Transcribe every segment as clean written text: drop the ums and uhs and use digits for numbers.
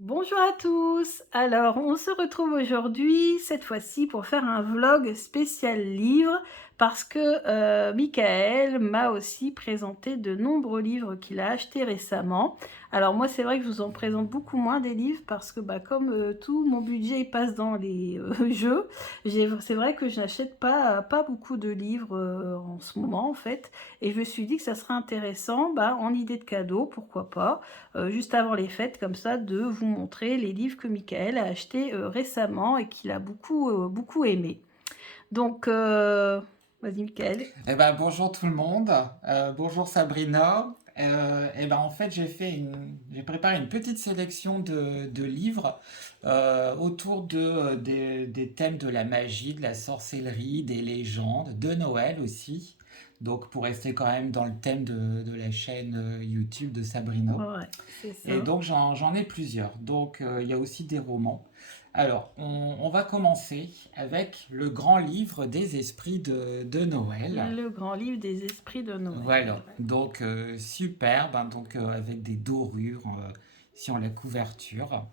Bonjour à tous. Alors, on se retrouve aujourd'hui, cette fois-ci, pour faire un vlog spécial livre, parce que Michael m'a aussi présenté de nombreux livres qu'il a achetés récemment. Alors moi, c'est vrai que je vous en présente beaucoup moins des livres, parce que comme tout mon budget il passe dans les jeux, c'est vrai que je n'achète pas beaucoup de livres en ce moment, en fait. Et je me suis dit que ça serait intéressant, en idée de cadeau, pourquoi pas, juste avant les fêtes, comme ça, de vous montrer les livres que Michael a achetés récemment et qu'il a beaucoup aimé. Donc, vas-y Michael. Bonjour tout le monde. Bonjour Sabrina. En fait, j'ai préparé une petite sélection de livres autour des thèmes de la magie, de la sorcellerie, des légendes, de Noël aussi. Donc, pour rester quand même dans le thème de la chaîne YouTube de Sabrina. Ouais, c'est Et ça. donc j'en ai plusieurs. Donc il y a aussi des romans. Alors on va commencer avec le grand livre des esprits de Noël. Le grand livre des esprits de Noël. Voilà, donc superbe, hein, donc avec des dorures sur la couverture.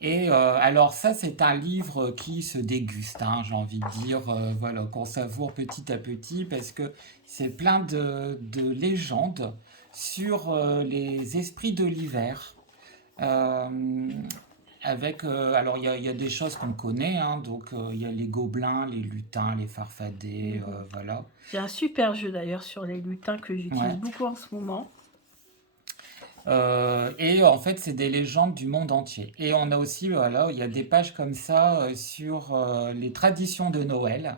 Et alors ça c'est un livre qui se déguste, hein, j'ai envie de dire, voilà, qu'on savoure petit à petit parce que c'est plein de légendes sur les esprits de l'hiver. Euh, alors il y a des choses qu'on connaît, hein, donc il y a les gobelins, les lutins, les farfadets, Mhm. voilà. J'ai un super jeu d'ailleurs sur les lutins que j'utilise Ouais. beaucoup en ce moment. Et en fait, c'est des légendes du monde entier. Et on a aussi, voilà, il y a des pages comme ça sur les traditions de Noël.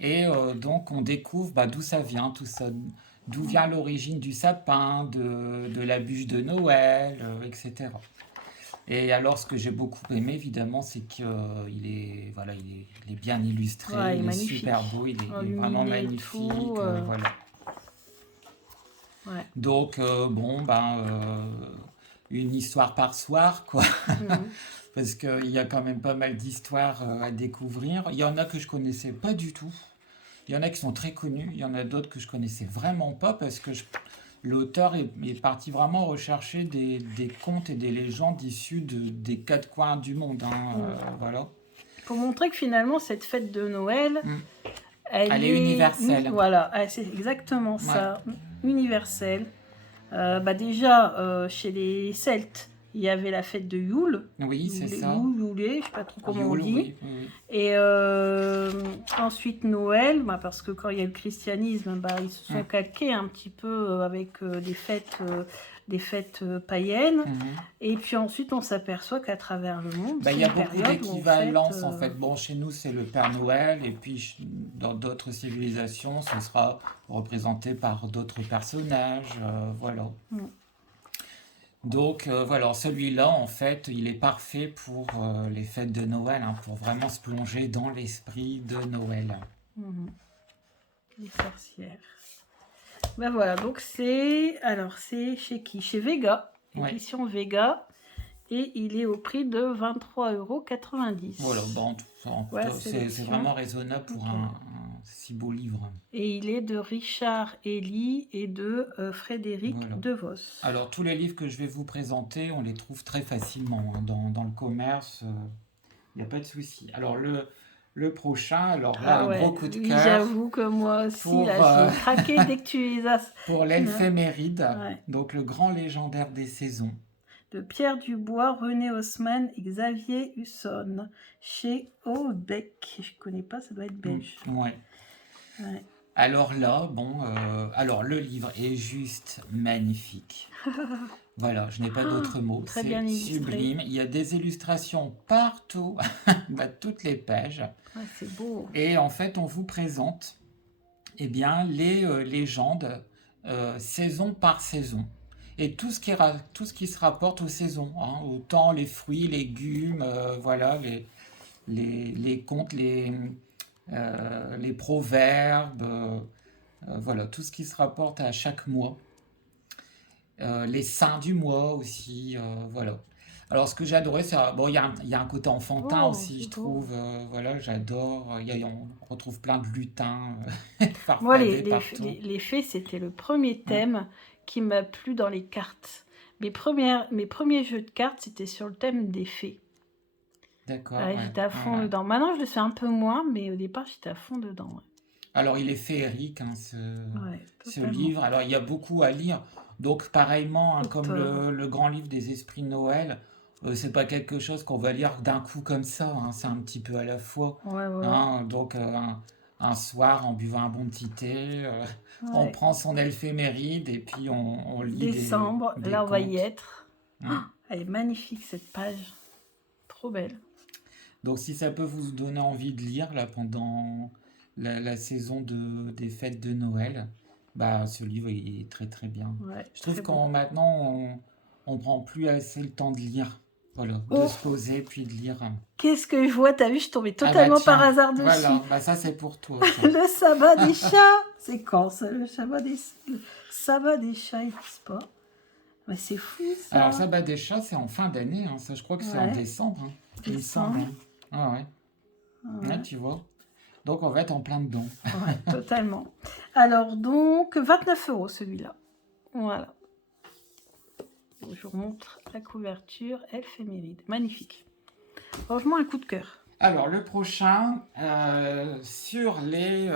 Et donc, on découvre d'où ça vient, tout ça, d'où vient l'origine du sapin, de la bûche de Noël, etc. Et alors, ce que j'ai beaucoup aimé, évidemment, c'est qu'il est, voilà, il est bien illustré, Ouais, il est il est super magnifique. beau, il est vraiment Illuminé et tout. magnifique, voilà. Ouais. Donc, une histoire par soir, quoi. Mhm. Parce qu'il y a quand même pas mal d'histoires à découvrir. Il y en a que je connaissais pas du tout. Il y en a qui sont très connus. Il y en a d'autres que je connaissais vraiment pas parce que l'auteur est parti vraiment rechercher des contes et des légendes issus des quatre coins du monde, hein, Mhm. voilà. Pour montrer que finalement, cette fête de Noël, Mm. elle Elle est est, universelle. voilà, c'est exactement Ouais. ça, universelle. Déjà, chez les Celtes, il y avait la fête de Yule, Oui, c'est Yule, ça. Yule, je sais pas trop comment on Yule, dit. oui, oui, oui. Et ensuite Noël, parce que quand il y a eu le christianisme, ils se sont Mm. calqués un petit peu avec des fêtes païennes. Mhm. Et puis ensuite, on s'aperçoit qu'à travers le monde, Il c'est y a une beaucoup période où on fête. d'équivalences en fait. Bon, chez nous c'est le Père Noël et puis dans d'autres civilisations ce sera représenté par d'autres personnages, voilà. Mm. Donc voilà, celui-là en fait il est parfait pour les fêtes de Noël, hein, pour vraiment se plonger dans l'esprit de Noël. Mhm. Les sorcières. Voilà, donc c'est chez qui? Chez Vega, Ouais, édition Vega, et il est au prix de 23,90 voilà, €. bon, Ouais, c'est sélection. vraiment raisonnable pour Ok. un si beau livre. Et il est de Richard Elie et de Frédéric Voilà. DeVos. Alors tous les livres que je vais vous présenter, on les trouve très facilement hein, dans le commerce. Il n'y a pas de souci. Alors le prochain, alors là, Ah un gros ouais, coup de lui cœur j'avoue que moi aussi, pour, là j'ai craqué dès que tu les as. pour Hein. l'éphéméride, Ouais. donc le grand légendaire des saisons. De Pierre Dubois, René Haussmann et Xavier Husson. Chez Aubec. Je connais pas, ça doit être belge. Ouais. Ouais. Alors là, bon, alors le livre est juste magnifique. Voilà, je n'ai pas d'autres mots, Très c'est bien illustré. sublime. Il y a des illustrations partout, à toutes les pages. Ouais, c'est beau. Et en fait, on vous présente eh bien, les légendes saison par saison. Et tout ce qui se rapporte aux saisons, hein, autant les fruits, légumes, voilà, les contes, les proverbes, voilà, tout ce qui se rapporte à chaque mois. Les saints du mois aussi, voilà. Alors ce que j'ai adoré, c'est bon, il y a un côté enfantin Oh, aussi, c'est je beau. trouve. Voilà, j'adore. On retrouve plein de lutins, Moi, farfadets partout. les fées, c'était le premier thème qui m'a plu dans les cartes. Mes premiers jeux de cartes, c'était sur le thème des fées. D'accord, Ouais, ouais, j'étais à ouais, fond ouais. dedans. Maintenant, je le suis un peu moins, mais au départ, j'étais à fond dedans. Ouais, Alors, il est féerique, hein, ouais, ce totalement. livre. Alors, il y a beaucoup à lire. Donc, pareillement, hein, comme Octobre. le grand livre des esprits de Noël, c'est pas quelque chose qu'on va lire d'un coup comme ça, hein, c'est un petit peu à la fois. Ouais, voilà. Hein. Donc, un soir, en buvant un bon petit thé, on Ouais. prend son éphéméride et puis on lit Décembre, des là, on va y contes. être. Mm. Elle est magnifique, cette page. Trop belle. Donc, si ça peut vous donner envie de lire là pendant la saison des fêtes de Noël, bah, ce livre il est très très bien. Ouais, Je trouve très beau. qu'en maintenant on prend plus assez le temps de lire, voilà, de Oh, se poser puis de lire. qu'est-ce que je vois? T'as vu, je suis tombée Ah bah totalement par tiens, hasard dessus. voilà, bah ça c'est pour toi ça. Le sabbat des chats. C'est quand ça, le sabbat des chats, ils disent pas. Mais c'est fou Alors le ça. sabbat des chats c'est en fin d'année, hein, ça je crois que c'est en Ouais, décembre, hein, il me semble. décembre. Hein. Ah ouais, ouais, Ouais, tu vois. Donc on va être en plein dedans. ouais, totalement. Alors donc, 29 € celui-là. Voilà. Je vous montre la couverture éphéméride. Magnifique. Franchement, un coup de cœur. Alors, le prochain, sur les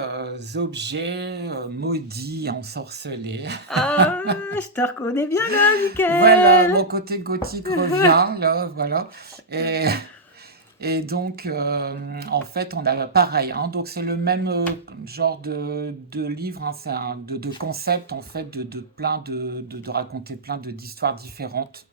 objets maudits, ensorcelés. Ah, je te reconnais bien là, Voilà, Mickaël. mon côté gothique revient, là, voilà. Et, et donc, en fait, on a pareil, hein, donc c'est le même genre de livre, hein, c'est de concept, en fait, de plein de raconter plein d'histoires différentes,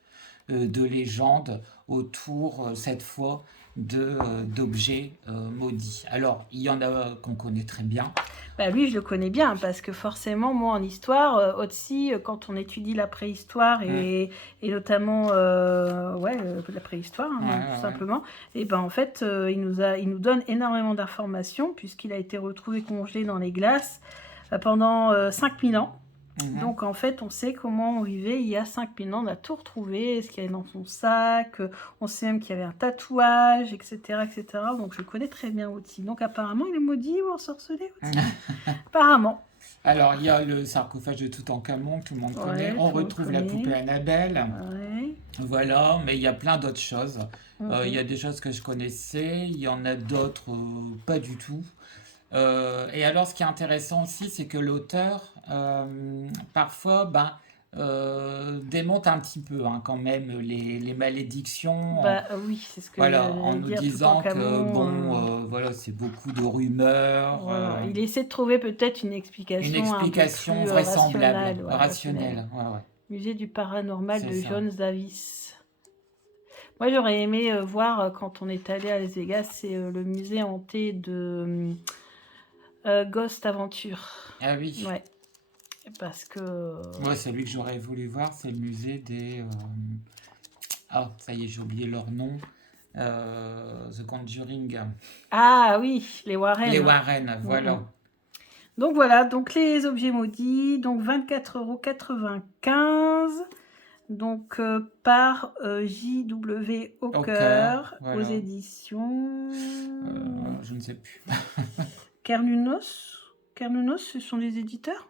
de légendes autour, cette fois, d'objets maudits. Alors, il y en a qu'on connaît très bien. Bah lui, je le connais bien parce que forcément, moi, en histoire, Otzi, quand on étudie la préhistoire Mm. et notamment la préhistoire, hein, Ouais, donc, tout ouais, ouais. simplement, et ben en fait, il nous donne énormément d'informations puisqu'il a été retrouvé congelé dans les glaces pendant 5000 ans. Mhm. Donc en fait, on sait comment on vivait il y a 5000 ans, on a tout retrouvé, ce qu'il y avait dans son sac, on sait même qu'il y avait un tatouage, etc., etc. Donc je connais très bien Otzi. Donc apparemment, il est maudit ou ensorcelé, Otzi. Apparemment. Alors, il y a le sarcophage de Toutankhamon, que tout le monde connaît. Ouais, On tout le monde retrouve la poupée connaît. Annabelle. Ouais. Voilà, mais il y a plein d'autres choses. Il y a Mhm. des choses que je connaissais, il y en a d'autres pas du tout. Et alors, ce qui est intéressant aussi, c'est que l'auteur, parfois, démonte un petit peu, hein, quand même les malédictions, Bah oui, c'est ce que voilà, en j'allais nous dire, disant que, Toutankhamon. bon, voilà, c'est beaucoup de rumeurs, Voilà. Il essaie de trouver peut-être une une explication un peu explication plus vraisemblable, rationnelle. Ouais, rationnelle. rationnelle, ouais, ouais, Musée du paranormal c'est de ça. John Davis. Moi, j'aurais aimé voir quand on est allé à Las Vegas, c'est le musée hanté de Ghost Adventure. Ah oui, Ouais, parce que. moi, celui que j'aurais voulu voir, c'est le musée des... Ah, ça y est, j'ai oublié leur nom. The Conjuring. Ah oui, les Les Warren. Warren, voilà. Donc voilà, donc les objets maudits, donc 24,95 €. Donc par J.W. Au Hawker cœur, aux voilà. éditions Je ne sais plus. Kernunos. Kernunos, ce sont des éditeurs?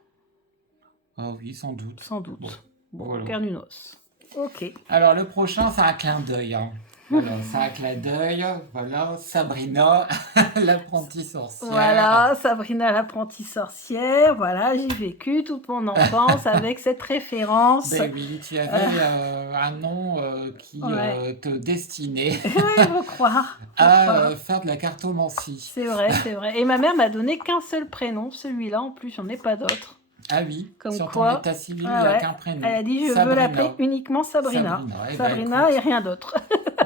Ah oui, sans doute. Sans doute. Bon, Bon, voilà. Kernunos. Ok. Alors, le prochain, c'est un clin d'œil. Hein. Voilà, c'est un clin d'œil. Voilà, Sabrina, l'apprentie sorcière. Voilà, Sabrina l'apprentie sorcière. Voilà, j'ai vécu toute mon enfance avec cette référence. Ben oui, tu avais un nom qui Ouais. te destinait Ouais, faut croire. Faut à croire. faire de la cartomancie. C'est vrai, c'est vrai. Et ma mère m'a donné qu'un seul prénom, celui-là. En plus, j'en ai pas d'autre. Ah oui, Comme sur ton quoi, état civil, il ah n'y a ouais, qu'un prénom. elle a dit je veux Sabrina. l'appeler uniquement Sabrina. Sabrina, eh ben, Sabrina et écoute. rien d'autre.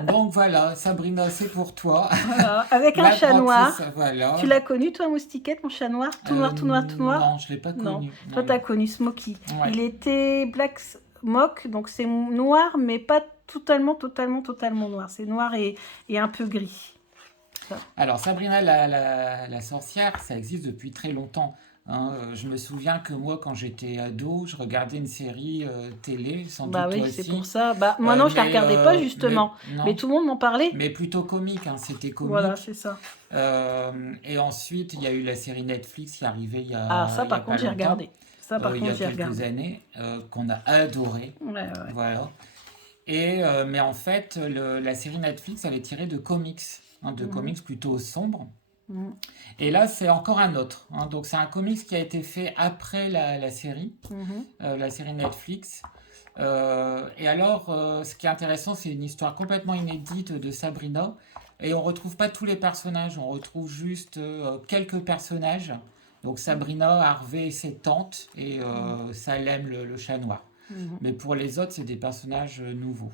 Donc voilà, Sabrina, c'est pour toi. Voilà, avec un chat L'apprenti, noir. voilà. Tu l'as connu toi, Moustiquette, mon chat noir? Tout noir, tout noir, tout noir? Non, je ne l'ai pas Non. connu. Toi, Non, t'as non. connu Smokey. Ouais. Il était Black Smoke, donc c'est noir, mais pas totalement noir. C'est noir et un peu gris. Ça. Alors, Sabrina la sorcière, ça existe depuis très longtemps. Hein. Je me souviens que moi, quand j'étais ado, je regardais une série télé, sans Bah doute toi oui, c'est aussi. pour ça. Bah moi non, je la regardais pas justement. non, Mais tout le monde m'en parlait. mais plutôt comique, hein, c'était Voilà, comique. c'est ça. Et ensuite, il y a eu la série Netflix qui est arrivée il y Ah, a, ça il y a par pas contre, j'ai longtemps. regardé. Ça, par il y contre, a j'ai quelques regardé. années, qu'on a adoré. Ouais, ouais. Voilà. Mais en fait, la série Netflix, elle est tirée de comics, hein, de Mhm, comics plutôt sombres. mhm, Et là, c'est encore un autre, hein. Donc, c'est un comics qui a été fait après mhm, la série Netflix. Et alors, ce qui est intéressant, c'est une histoire complètement inédite de Sabrina. Et on retrouve pas tous les personnages, on retrouve juste quelques personnages. Donc Sabrina, Harvey et ses tantes, et mhm, Salem, le chat noir. mhm. Mais pour les autres, c'est des personnages nouveaux.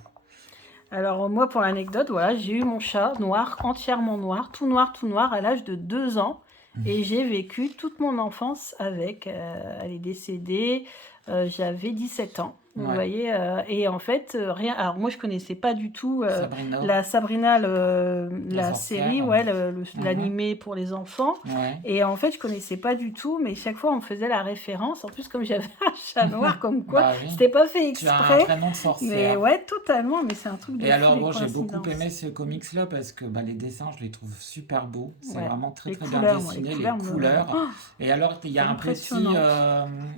Alors, moi, pour l'anecdote, voilà, j'ai eu mon chat noir, entièrement noir, tout noir, à l'âge de 2 ans. Et j'ai vécu toute mon enfance avec. Elle est décédée, j'avais 17 ans. Vous Ouais. voyez, et en fait, rien. Alors, moi, je connaissais pas du tout Sabrina, la Sabrina, la la série, sorcière. ouais, Mhm. l'animé pour les enfants. Ouais. Et en fait, je connaissais pas du tout, mais chaque fois, on me faisait la référence. En plus, comme j'avais un chat noir, comme quoi, Bah oui. c'était pas fait Tu as un exprès. prénom de Mais sorcière. ouais, totalement, mais c'est un truc de Et fou, alors, les moi, j'ai beaucoup aimé coïncidences. ce comics-là parce que bah, les dessins, je les trouve super beaux. C'est Ouais, vraiment très, les très bien couleurs, moi, les dessiné, les couleurs couleurs. oh, Et alors, il y a un petit. impressionnantes.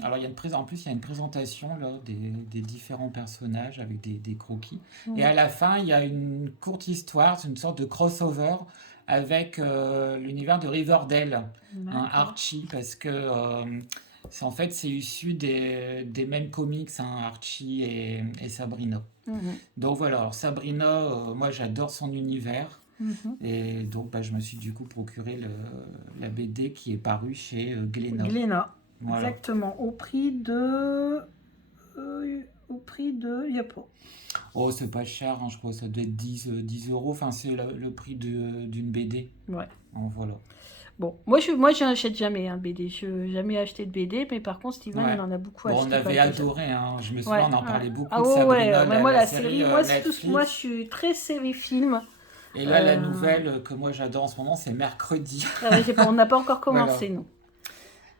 Alors, il y a en plus, il y a une présentation là, des différents personnages avec des croquis. Et Mm, à la fin, il y a une courte histoire, c'est une sorte de crossover avec l'univers de Riverdale, hein, d'accord. Archie, parce que. En fait, c'est issu des mêmes comics, hein, Archie et Sabrina. Mhm, Donc voilà, alors Sabrina, moi j'adore son univers. mhm. Et donc bah, je me suis du coup procuré la BD qui est parue chez Glénat. Glénat, Voilà. exactement. Au prix de. Y a pas. Oh, c'est pas cher, hein, je crois que ça doit être 10 euros. Enfin, c'est le prix d'une BD. Ouais. Donc, voilà. Bon, moi, je n'achète jamais un BD. Je n'ai jamais acheté de BD, mais par contre, Steven, il Ouais. en a beaucoup Bon, on acheté quand il avait était jeune. adoré, hein. Je me souviens, Ouais, on en ouais. parlait beaucoup Ah de ouais, ouais, Sabrina, mais moi, la la série série, moi, moi, je Netflix. suis très série-film. Et là, la Euh, nouvelle que moi j'adore en ce moment, c'est Mercredi. ah ouais, on n'a pas encore Voilà. commencé, nous.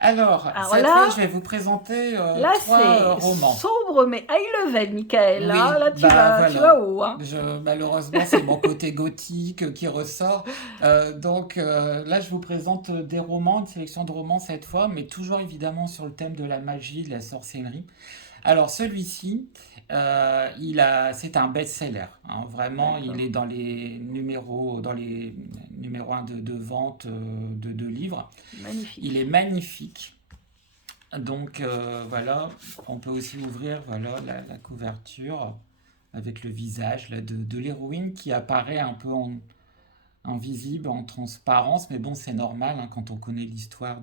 Alors, Alors cette fois, là, je vais vous présenter là, trois c'est romans. sombre, mais high level, Michael. Oui, Là, bah tu vas voilà. haut, hein. Malheureusement, c'est mon côté gothique qui ressort. Donc là, je vous présente des romans, une sélection de romans cette fois, mais toujours évidemment sur le thème de la magie, de la sorcellerie. Alors celui-ci, c'est un best-seller, hein. Vraiment, il D'accord. est dans les numéros 1 de vente de livres. Il Magnifique. est magnifique. Donc voilà, on peut aussi ouvrir voilà, la couverture avec le visage là, de l'héroïne qui apparaît un peu invisible, en transparence, mais bon, c'est normal hein, quand on connaît l'histoire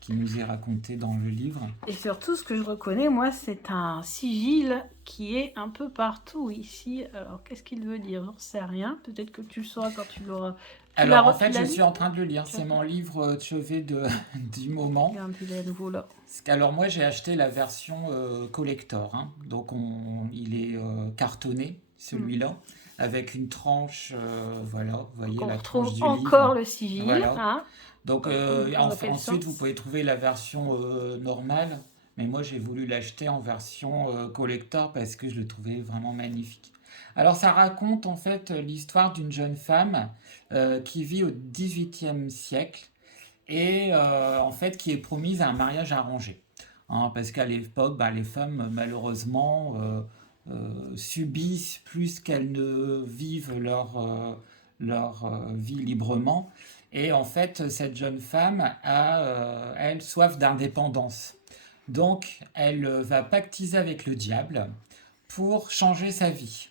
qui nous est racontée dans le livre. Et surtout, ce que je reconnais, moi, c'est un sigil qui est un peu partout ici. Alors, qu'est-ce qu'il veut dire? J'en sais rien. Peut-être que tu le sauras quand tu l'auras. Alors en Tu fait, l'as je lu? suis en train de le lire, Tu c'est as mon livre de chevet du moment. Regarde, il est à nouveau là. Alors moi, j'ai acheté la version collector, hein. Donc il est cartonné, Hmm. celui-là, avec une tranche, voilà, vous voyez Donc, on la tranche retrouve du encore livre. le sigil, Voilà. hein, Donc dans quel ensuite, vous sens? pouvez trouver la version normale, mais moi j'ai voulu l'acheter en version collector parce que je le trouvais vraiment magnifique. Alors ça raconte en fait l'histoire d'une jeune femme qui vit au XVIIIe siècle et en fait qui est promise à un mariage arrangé. Hein, parce qu'à l'époque, bah, les femmes malheureusement subissent plus qu'elles ne vivent leur vie librement. Et en fait, cette jeune femme a, elle, soif d'indépendance. Donc, elle va pactiser avec le diable pour changer sa vie.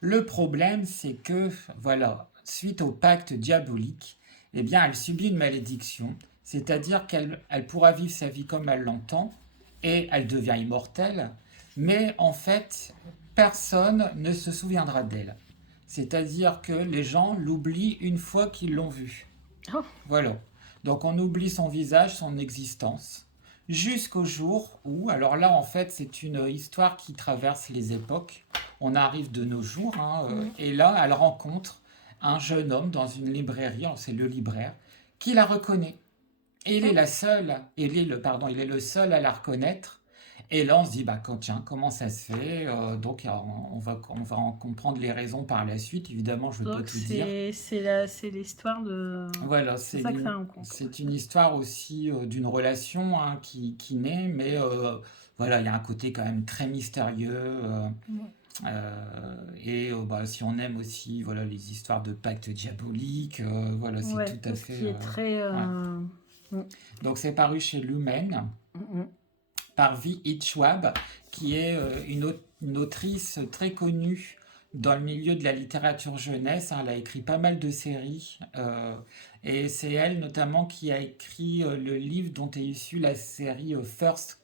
Le problème, c'est que, voilà, suite au pacte diabolique, eh bien, elle subit une malédiction, c'est-à-dire qu'elle pourra vivre sa vie comme elle l'entend, et elle devient immortelle, mais en fait, personne ne se souviendra d'elle. C'est-à-dire que les gens l'oublient une fois qu'ils l'ont vue. Oh, Voilà. Donc on oublie son visage, son existence, jusqu'au jour où, alors là en fait c'est une histoire qui traverse les époques, on arrive de nos jours, hein, mm, et là elle rencontre un jeune homme dans une librairie, alors c'est le libraire, qui la reconnaît. Et il est oh, la seule, il est le seul à la reconnaître, Et là, on se dit, bah, tiens, comment ça se fait? Donc, on va en comprendre les raisons par la suite. Évidemment, je ne veux pas Donc tout dire. c'est l'histoire de... Voilà, C'est ça que ça rencontre. c'est une histoire aussi d'une relation hein, qui naît, mais voilà, il y a un côté quand même très mystérieux. Ouais. Et bah, si on aime aussi voilà, les histoires de pactes diaboliques, voilà, c'est Ouais, tout à tout ce fait. qui est très... Ouais. mm, Donc, c'est paru chez Lumen mm, par Vi Schwab, qui est une autrice très connue dans le milieu de la littérature jeunesse. Hein. Elle a écrit pas mal de séries. Et c'est elle notamment qui a écrit le livre dont est issue la série First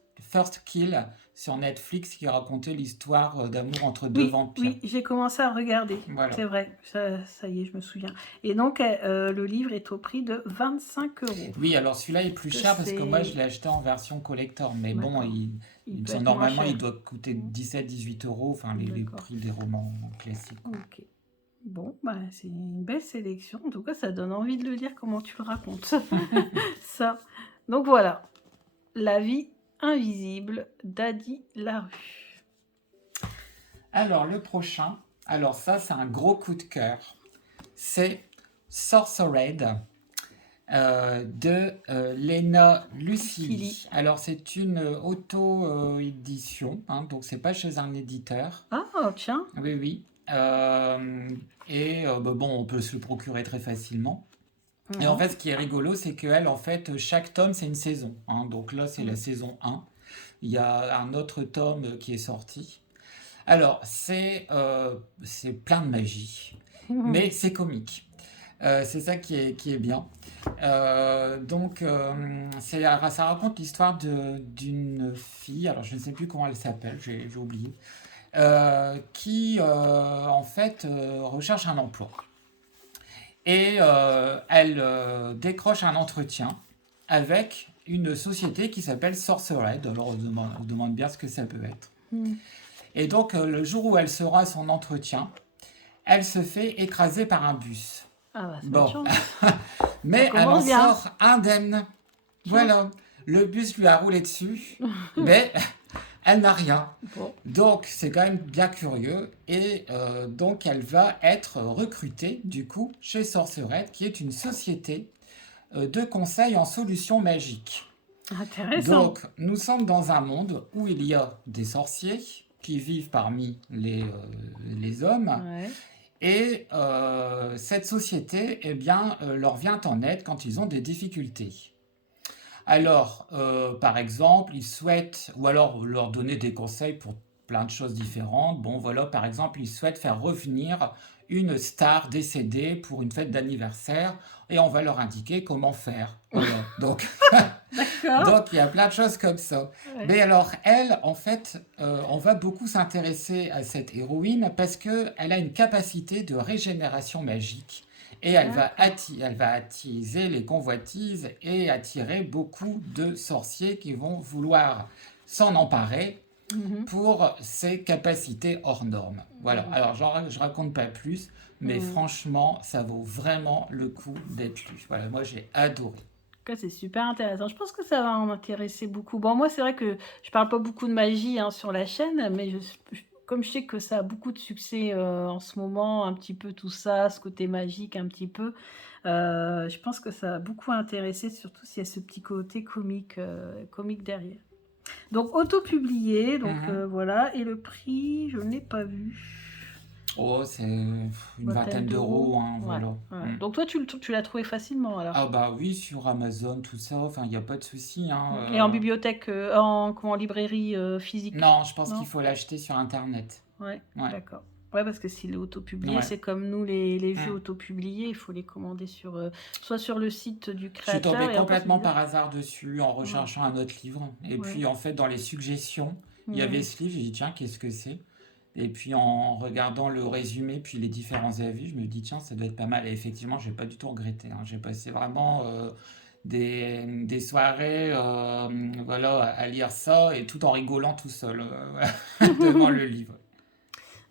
Kill sur Netflix, qui racontait l'histoire d'amour entre deux vampires. Oui, j'ai commencé à regarder. Voilà. C'est vrai, ça y est, je me souviens. Et donc, le livre est au prix de 25 €. Oui, alors celui-là est plus cher parce que moi je l'ai acheté en version collector. Mais bon, D'accord. Il peut être normalement moins il cher. doit coûter 17-18 euros, enfin les D'accord. prix des romans classiques. Quoi. Ok. Bon, bah, c'est une belle sélection. En tout cas, ça donne envie de le lire comment tu le racontes. Ça. Donc voilà. La vie invisible d'Adi Larue. Alors le prochain, alors ça c'est un gros coup de cœur, c'est Sorcered de Lena Lucili. Alors c'est une auto-édition, hein, donc c'est pas chez un éditeur. Ah, tiens. Oui, oui. Bah, bon, on peut se le procurer très facilement. Et en fait, ce qui est rigolo, c'est qu'elle, en fait, chaque tome, c'est une saison. Hein. Donc là, c'est la saison 1. Il y a un autre tome qui est sorti. Alors, c'est plein de magie, mais c'est comique. C'est ça qui est bien. Donc, ça raconte l'histoire d'une fille, alors je ne sais plus comment elle s'appelle, j'ai oublié, qui, en fait, recherche un emploi. Et elle décroche un entretien avec une société qui s'appelle Sorcered. Alors, on demande bien ce que ça peut être. Et donc, le jour où elle sera à son entretien, elle se fait écraser par un bus. Ah bah, c'est Bon, chance. mais elle en bien. sort indemne. Voilà, le bus lui a roulé dessus, mais elle n'a rien. Bon. Donc, c'est quand même bien curieux. Et donc, elle va être recrutée, du coup, chez Sorcered, qui est une société de conseil en solutions magiques. Intéressant. Donc, nous sommes dans un monde où il y a des sorciers qui vivent parmi les hommes. Ouais. Et cette société, eh bien, leur vient en aide quand ils ont des difficultés. Alors, par exemple, ils souhaitent, ou alors leur donner des conseils pour plein de choses différentes. Bon, voilà, par exemple, ils souhaitent faire revenir une star décédée pour une fête d'anniversaire et on va leur indiquer comment faire. Voilà. Donc, donc, il y a plein de choses comme ça. Ouais. Mais alors, elle, en fait, on va beaucoup s'intéresser à cette héroïne parce qu'elle a une capacité de régénération magique. Et elle va attiser les convoitises et attirer beaucoup de sorciers qui vont vouloir s'en emparer pour ses capacités hors normes. Voilà, alors je raconte pas plus, mais franchement, ça vaut vraiment le coup d'être lu. Voilà, moi j'ai adoré. C'est super intéressant. Je pense que ça va m'intéresser beaucoup. Bon, moi, c'est vrai que je parle pas beaucoup de magie hein, sur la chaîne, mais comme je sais que ça a beaucoup de succès en ce moment, un petit peu tout ça, ce côté magique un petit peu, je pense que ça va beaucoup intéresser, surtout s'il y a ce petit côté comique derrière. Donc, auto-publié, donc voilà. Et le prix, je ne l'ai pas vu. Oh, c'est une vingtaine d'euros, hein, voilà. Ouais. Donc toi, tu l'as trouvé facilement alors? Ah bah oui, sur Amazon, tout ça, enfin, il n'y a pas de souci. Hein, Et en bibliothèque, en librairie physique? Non, je pense qu'il faut l'acheter sur Internet. Ouais. D'accord. Ouais, parce que s'il est auto-publié, c'est comme nous, les jeux auto-publiés, il faut les commander soit sur le site du Je suis créateur. tombée complètement par hasard dessus en recherchant un autre livre. Et Ouais. puis, en fait, dans les suggestions, il y avait ce livre. J'ai dit, tiens, qu'est-ce que c'est? Et puis, en regardant le résumé, puis les différents avis, je me dis, tiens, ça doit être pas mal. Et effectivement, j'ai pas du tout regretté. Hein. J'ai passé vraiment des soirées voilà, à lire ça et tout en rigolant tout seul devant le livre.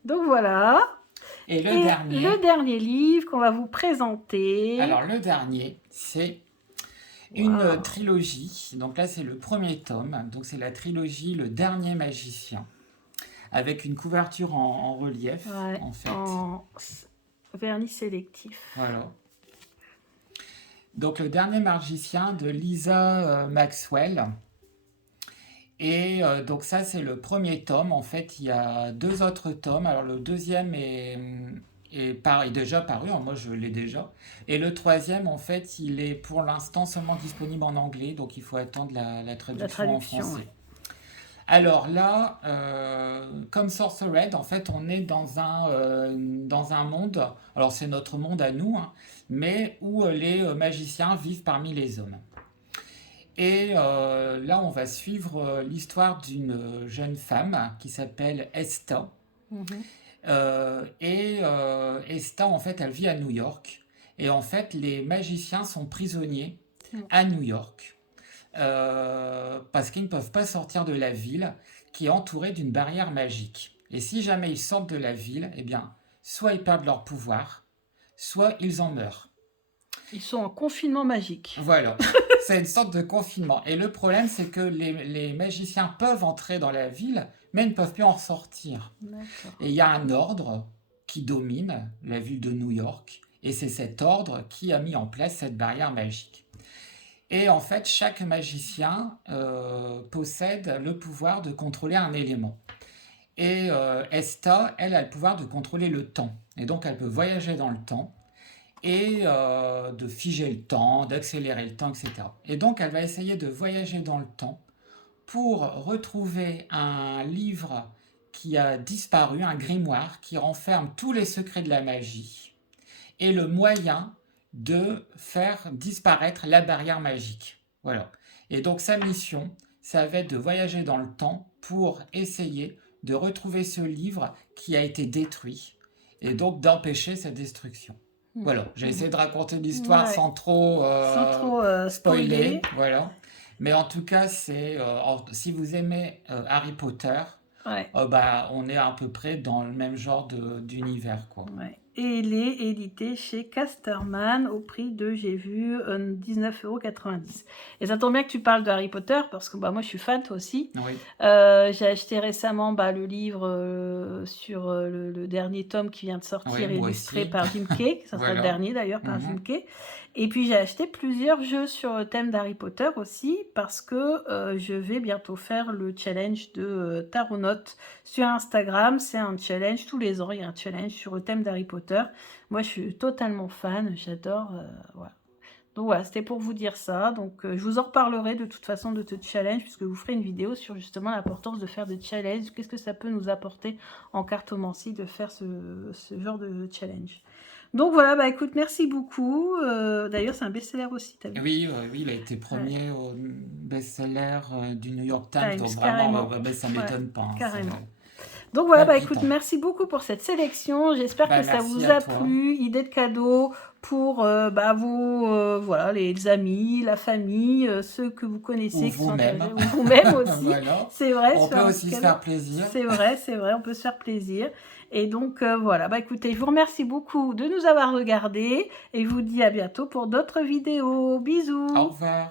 Donc voilà. Et le dernier livre qu'on va vous présenter. Alors, le dernier, c'est Une Waouh. trilogie. Donc là, c'est le premier tome. Donc c'est la trilogie Le Dernier Magicien, avec une couverture en relief, Ouais, en fait. en vernis sélectif. Voilà. Donc Le Dernier Magicien de Lisa Maxwell. Et donc ça, c'est le premier tome. En fait, il y a 2 autres tomes. Alors le deuxième est déjà paru, hein, moi je l'ai déjà. Et le troisième, en fait, il est pour l'instant seulement disponible en anglais, donc il faut attendre la La traduction en traduction, français. ouais. Alors là, comme Sorcered, en fait, on est dans un monde, alors c'est notre monde à nous, hein, mais où les magiciens vivent parmi les hommes. Et là, on va suivre l'histoire d'une jeune femme qui s'appelle Esta. Mhm. Esta, en fait, elle vit à New York. Et en fait, les magiciens sont prisonniers Mm. à New York parce qu'ils ne peuvent pas sortir de la ville qui est entourée d'une barrière magique. Et si jamais ils sortent de la ville, eh bien, soit ils perdent leur pouvoir, soit ils en meurent. Ils sont en confinement magique. Voilà, c'est une sorte de confinement. Et le problème, c'est que les magiciens peuvent entrer dans la ville, mais ne peuvent plus en ressortir. D'accord. Et il y a un ordre qui domine la ville de New York, et c'est cet ordre qui a mis en place cette barrière magique. Et en fait, chaque magicien possède le pouvoir de contrôler un élément. Et Esta, elle a le pouvoir de contrôler le temps. Et donc, elle peut voyager dans le temps et de figer le temps, d'accélérer le temps, etc. Et donc, elle va essayer de voyager dans le temps pour retrouver un livre qui a disparu, un grimoire qui renferme tous les secrets de la magie et le moyen de faire disparaître la barrière magique. Voilà. Et donc, sa mission, ça va être de voyager dans le temps pour essayer de retrouver ce livre qui a été détruit et donc d'empêcher sa destruction. Voilà, j'ai essayé de raconter l'histoire Ouais. sans trop Sans trop spoiler. spoiler. Voilà. Mais en tout cas, si vous aimez Harry Potter, Ouais. bah, on est à peu près dans le même genre d'univers, quoi. Ouais. Et il est édité chez Casterman au prix de, j'ai vu, 19,90 €. Et ça tombe bien que tu parles de Harry Potter parce que bah, moi je suis fan, toi aussi. Oui, J'ai acheté récemment le livre sur le dernier tome qui vient de sortir, oui, moi illustré aussi. par Jim Kay. Ça sera le Voilà. dernier d'ailleurs par Jim Mhm. Kay. Et puis j'ai acheté plusieurs jeux sur le thème d'Harry Potter aussi parce que je vais bientôt faire le challenge de Taronote sur Instagram. C'est un challenge, tous les ans il y a un challenge sur le thème d'Harry Potter. Moi je suis totalement fan, j'adore. Voilà. Donc voilà, c'était pour vous dire ça. Donc je vous en reparlerai de toute façon de ce challenge puisque vous ferez une vidéo sur justement l'importance de faire des challenges. Qu'est-ce que ça peut nous apporter en cartomancie de faire ce genre de challenge. Donc voilà, bah écoute, merci beaucoup. D'ailleurs, c'est un best-seller aussi, t'as vu? Oui, oui, il a été premier au best-seller du New York Times, donc Times, vraiment, carrément. ça Ouais, m'étonne pas. Hein, carrément. Donc voilà, bah écoute, palpitant. merci beaucoup pour cette sélection. J'espère Bah, que ça merci vous à a toi. plu. Idée de cadeau pour vos voilà, les amis, la famille, ceux que vous Ou connaissez qui sont vous-même. intéressés, ou vous-même aussi. Voilà. C'est vrai, On sur peut un aussi se cadeau. faire plaisir. C'est vrai, on peut se faire plaisir. Et donc voilà, bah écoutez, je vous remercie beaucoup de nous avoir regardés et je vous dis à bientôt pour d'autres vidéos. Au Bisous. revoir.